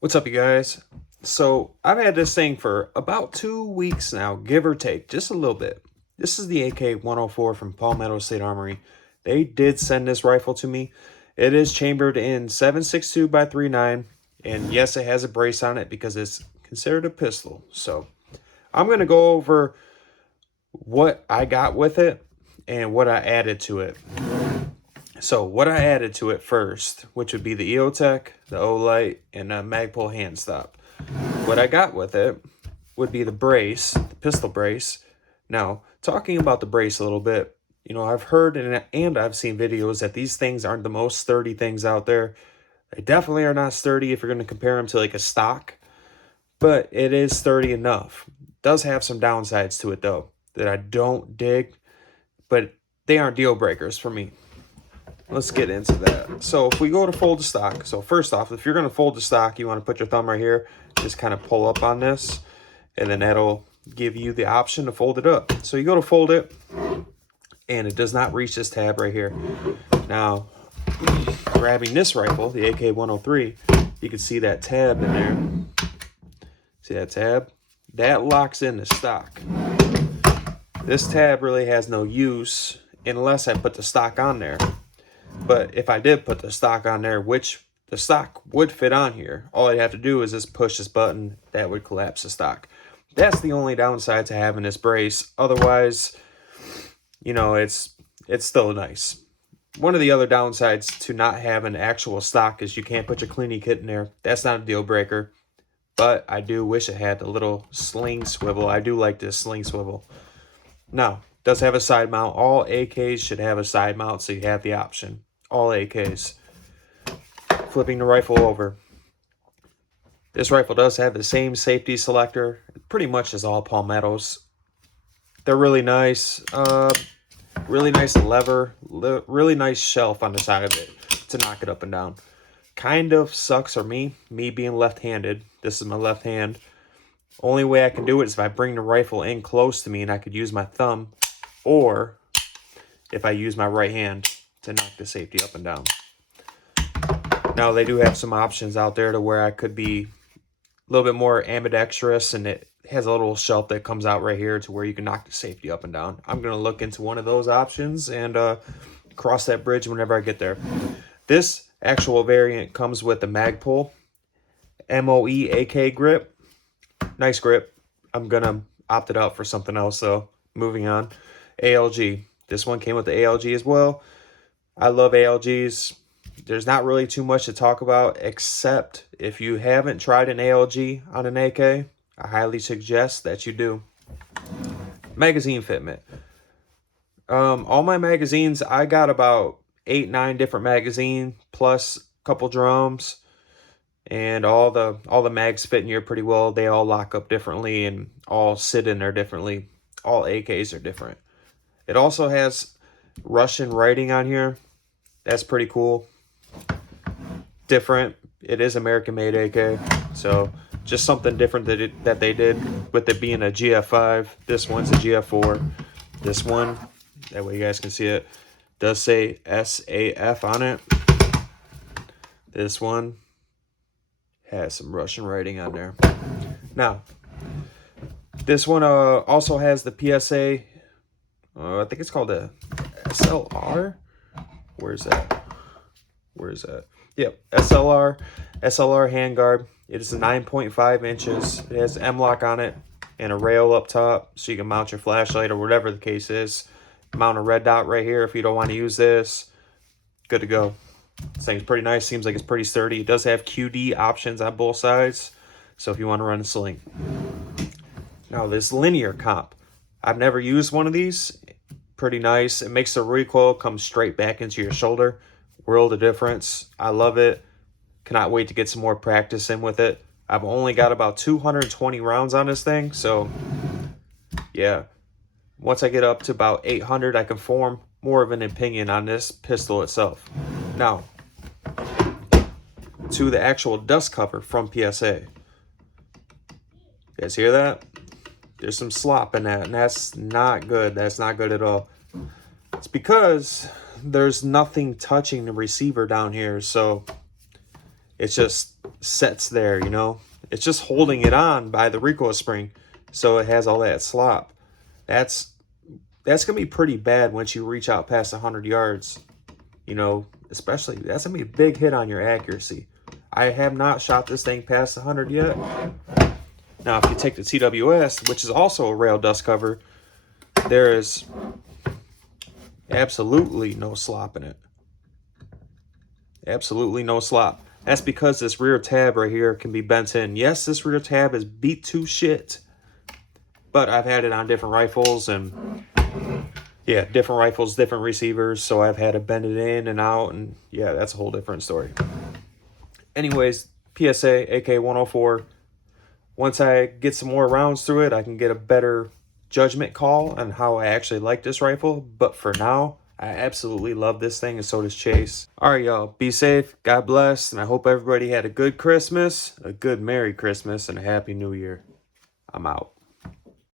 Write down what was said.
What's up, you guys? So I've had this thing for about 2 weeks now, give or take, just a little bit. This is the AK104 from Palmetto State Armory. They did send this rifle to me. It is chambered in 7.62 by 3.9, and yes, it has a brace on it because it's considered a pistol. So I'm going to go over what I got with it and what I added to it. So what I added to it first, which would be the EOTech, the O-Light, and a Magpul hand stop. What I got with it would be the brace, the pistol brace. Now, talking about the brace a little bit, you know, I've heard and I've seen videos that these things aren't the most sturdy things out there. They definitely are not sturdy if you're going to compare them to like a stock, but it is sturdy enough. It does have some downsides to it though that I don't dig, but they aren't deal breakers for me. Let's get into that. So if we go to fold the stock, so first off, if you're going to fold the stock, you want to put your thumb right here, just kind of pull up on this, and then that'll give you the option to fold it up. So you go to fold it, and it does not reach this tab right here. Now, grabbing this rifle, the AK103, you can see that tab in there. See that tab? That locks in the stock. This tab really has no use unless I put the stock on there. But if I did put the stock on there, which the stock would fit on here, all I'd have to do is just push this button. That would collapse the stock. That's the only downside to having this brace. Otherwise, you know, it's still nice. One of the other downsides to not having actual stock is you can't put your cleaning kit in there. That's not a deal breaker. But I do wish it had the little sling swivel. I do like this sling swivel. Now, it does have a side mount. All AKs should have a side mount, so you have the option. All AKs. Flipping the rifle over. This rifle does have the same safety selector, pretty much as all Palmettos. They're really nice. Really nice lever. Really nice shelf on the side of it to knock it up and down. Kind of sucks for me being left-handed. This is my left hand. Only way I can do it is if I bring the rifle in close to me and I could use my thumb, or if I use my right hand to knock the safety up and down. Now, they do have some options out there to where I could be a little bit more ambidextrous, and it has a little shelf that comes out right here to where you can knock the safety up and down. I'm going to look into one of those options and cross that bridge whenever I get there. This actual variant comes with the Magpul MOE AK grip. Nice grip. I'm going to opt it out for something else, though. Moving on. ALG. This one came with the ALG as well. I love ALGs. There's not really too much to talk about, except if you haven't tried an ALG on an AK, I highly suggest that you do. Magazine fitment. All my magazines, I got about 8-9 different magazines, plus a couple drums, and all the mags fit in here pretty well. They all lock up differently and all sit in there differently. All AKs are different. It also has Russian writing on here. That's pretty cool. Different. It is American-made AK, so just something different that they did with it being a GF5. This one's a GF4. This one, that way you guys can see it, does say SAF on it. This one has some Russian writing on there. Now, this one also has the PSA, I think it's called a SLR. Where's that? Yep, SLR handguard. It is 9.5 inches. It has M-lock on it and a rail up top so you can mount your flashlight or whatever the case is. Mount a red dot right here if you don't want to use this. Good to go. This thing's pretty nice. Seems like it's pretty sturdy. It does have QD options on both sides, so if you want to run a sling. Now, this linear comp. I've never used one of these. Pretty nice. It makes the recoil come straight back into your shoulder. World of difference. I love it. Cannot wait to get some more practice in with it. I've only got about 220 rounds on this thing, so yeah. Once I get up to about 800, I can form more of an opinion on this pistol itself. Now, to the actual dust cover from PSA. You guys hear that? There's some slop in that, and that's not good. That's not good at all. It's because there's nothing touching the receiver down here, so it just sets there, you know. It's just holding it on by the recoil spring, so it has all that slop. That's gonna be pretty bad once you reach out past 100 yards, you know. Especially, that's gonna be a big hit on your accuracy. I have not shot this thing past 100 yet. Now, if you take the TWS, which is also a rail dust cover, there is absolutely no slop in it. Absolutely no slop. That's because this rear tab right here can be bent in. Yes, this rear tab is beat to shit, but I've had it on different rifles, and yeah, different rifles, different receivers, so I've had to bend it in and out, and yeah, that's a whole different story. Anyways, PSA AK104. Once I get some more rounds through it, I can get a better judgment call on how I actually like this rifle. But for now, I absolutely love this thing, and so does Chase. All right, y'all, be safe, God bless, and I hope everybody had a good Christmas, a good Merry Christmas, and a Happy New Year. I'm out.